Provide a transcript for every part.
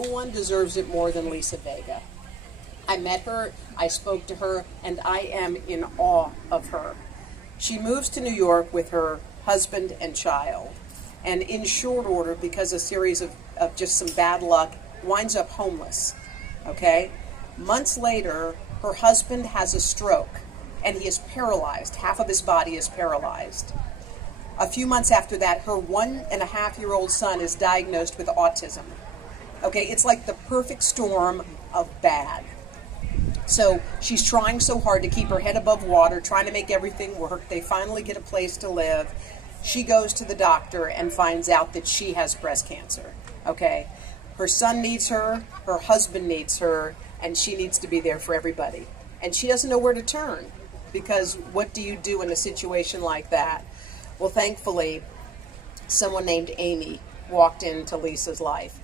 No one deserves it more than Lisa Vega. I met her, I spoke to her, and I am in awe of her. She moves to New York with her husband and child, and in short order, because a series of just some bad luck, winds up homeless, okay? Months later, her husband has a stroke, and he is paralyzed. Half of his body is paralyzed. A few months after that, her 1.5-year-old son is diagnosed with autism. Okay, it's like the perfect storm of bad. So she's trying so hard to keep her head above water, trying to make everything work. They finally get a place to live. She goes to the doctor and finds out that she has breast cancer. Okay, her son needs her husband needs her, and she needs to be there for everybody. And she doesn't know where to turn, because what do you do in a situation like that? Well, thankfully, someone named Amy walked into Lisa's life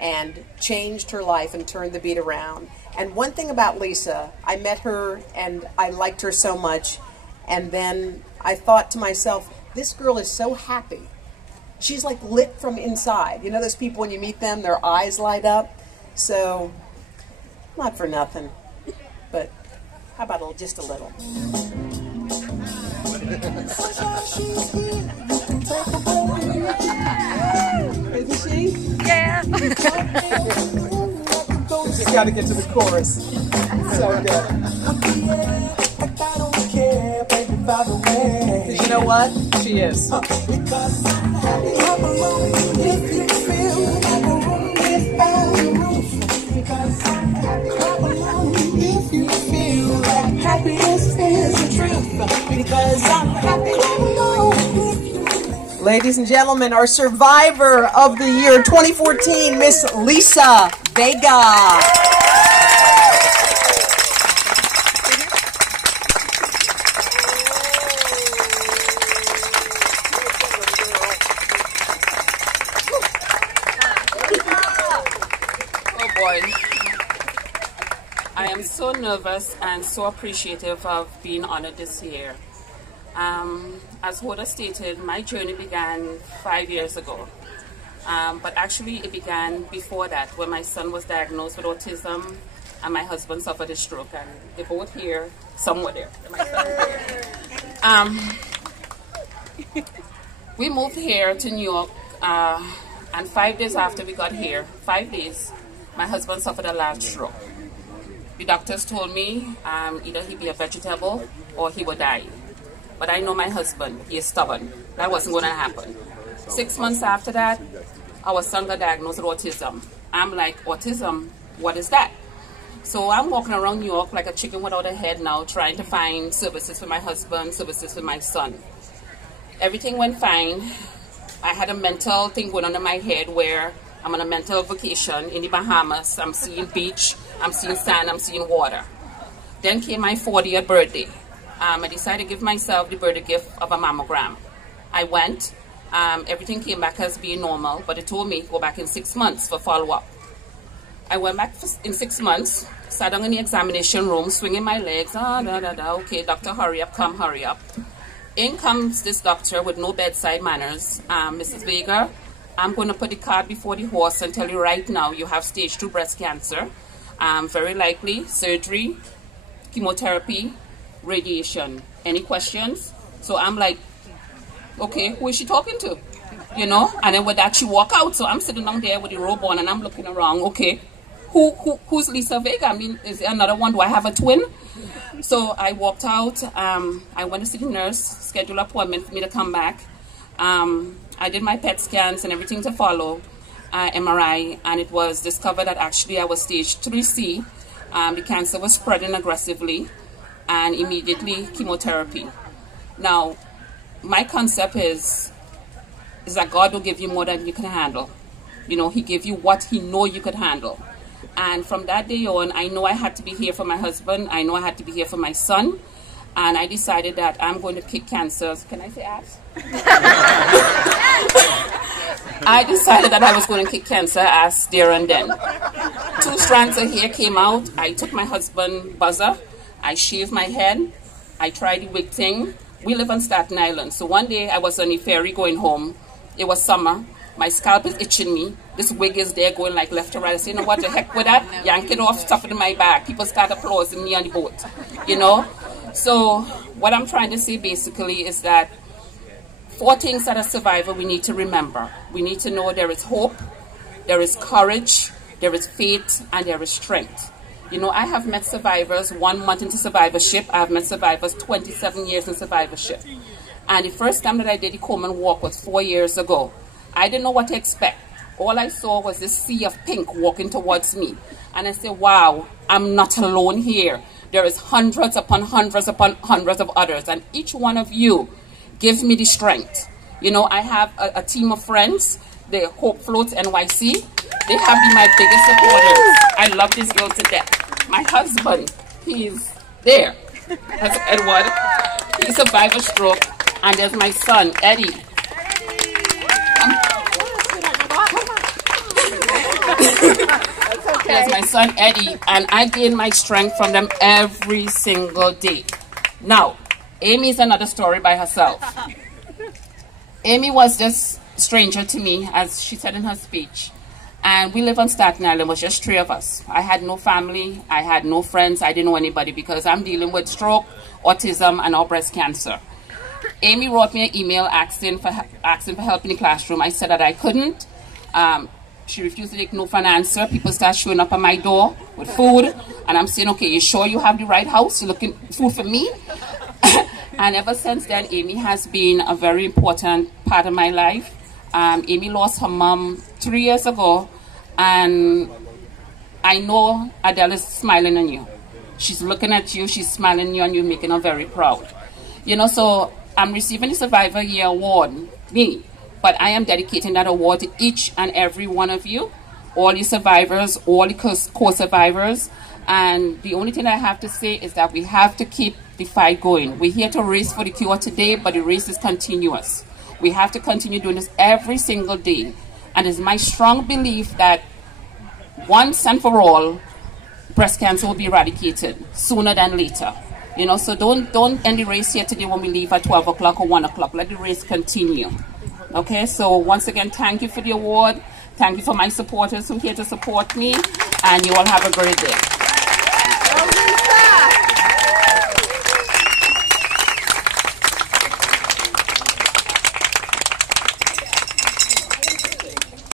and changed her life and turned the beat around. And one thing about Lisa, I met her and I liked her so much, and then I thought to myself, this girl is so happy. She's like lit from inside. You know those people when you meet them, their eyes light up? So, not for nothing, but how about just a little? Isn't she? Yeah. Just got to get to the chorus. So good. You know what? She is. Ladies and gentlemen, our survivor of the year 2014, Miss Lisa Vega. I am so nervous and so appreciative of being honored this year. As Hoda stated, my journey began 5 years ago. But actually it began before that, when my son was diagnosed with autism and my husband suffered a stroke. And they're both here, somewhere there. My son is here. We moved here to New York, and 5 days after we got here, 5 days, my husband suffered a large stroke. The doctors told me either he'd be a vegetable or he would die. But I know my husband, he is stubborn. That wasn't going to happen. 6 months after that, our son got diagnosed with autism. I'm like, autism? What is that? So I'm walking around New York like a chicken without a head now, trying to find services for my husband, services for my son. Everything went fine. I had a mental thing going on in my head where I'm on a mental vacation in the Bahamas. I'm seeing beach, I'm seeing sand, I'm seeing water. Then came my 40th birthday. I decided to give myself the birthday gift of a mammogram. I went, everything came back as being normal, but it told me to go back in 6 months for follow-up. I went back in 6 months, sat down in the examination room, swinging my legs, okay, doctor, hurry up, come, hurry up. In comes this doctor with no bedside manners. Mrs. Vega, I'm going to put the cart before the horse and tell you right now you have stage 2 breast cancer. Very likely surgery, chemotherapy, radiation. Any questions? So I'm like, okay, who is she talking to? You know? And then with that she walk out. So I'm sitting down there with the robe on and I'm looking around. Okay, who's Lisa Vega? I mean, is there another one? Do I have a twin? So I walked out. I went to see the nurse, scheduled an appointment for me to come back. I did my PET scans and everything to follow, MRI, and it was discovered that actually I was stage 3C. The cancer was spreading aggressively, and immediately chemotherapy. Now, my concept is that God will give you more than you can handle. You know, He gave you what He know you could handle. And from that day on, I know I had to be here for my husband. I know I had to be here for my son. And I decided that I'm going to kick cancer. Can I say ass? I decided that I was going to kick cancer ass there and then. 2 strands of hair came out. I took my husband's buzzer. I shaved my head. I tried the wig thing. We live on Staten Island. So one day I was on the ferry going home. It was summer. My scalp is itching me. This wig is there going like left to right. I say, you know what, the heck with that? Yank it off, stuff it in my bag. People start applauding me on the boat, you know? So what I'm trying to say basically is that 4 things that a survivor we need to remember. We need to know there is hope, there is courage, there is faith, and there is strength. You know, I have met survivors 1 month into survivorship. I have met survivors 27 years in survivorship. And the first time that I did the Komen walk was 4 years ago. I didn't know what to expect. All I saw was this sea of pink walking towards me. And I said, wow, I'm not alone here. There is hundreds upon hundreds upon hundreds of others. And each one of you gives me the strength. You know, I have a team of friends, the Hope Floats NYC. They have been my biggest supporters. I love this girl to death. My husband, he's there. That's Edward. He survived a stroke. And there's my son, Eddie. There's my son, Eddie. And I gain my strength from them every single day. Now, Amy is another story by herself. Amy was just stranger to me, as she said in her speech. And we live on Staten Island. It was just 3 of us. I had no family. I had no friends. I didn't know anybody because I'm dealing with stroke, autism, and now breast cancer. Amy wrote me an email asking for help in the classroom. I said that I couldn't. She refused to take no for an answer. People start showing up at my door with food. And I'm saying, okay, you sure you have the right house? You're looking food for me? And ever since then, Amy has been a very important part of my life. Amy lost her mom 3 years ago. And I know Adele is smiling on you. She's looking at you, she's smiling at you, and you're making her very proud. You know, so I'm receiving the Survivor Year Award, me. But I am dedicating that award to each and every one of you, all the survivors, all the co-survivors. And the only thing I have to say is that we have to keep the fight going. We're here to race for the cure today, but the race is continuous. We have to continue doing this every single day. And it's my strong belief that once and for all, breast cancer will be eradicated sooner than later. You know, so don't end the race here today when we leave at 12 o'clock or 1 o'clock. Let the race continue. Okay, so once again, thank you for the award. Thank you for my supporters who are here to support me. And you all have a great day.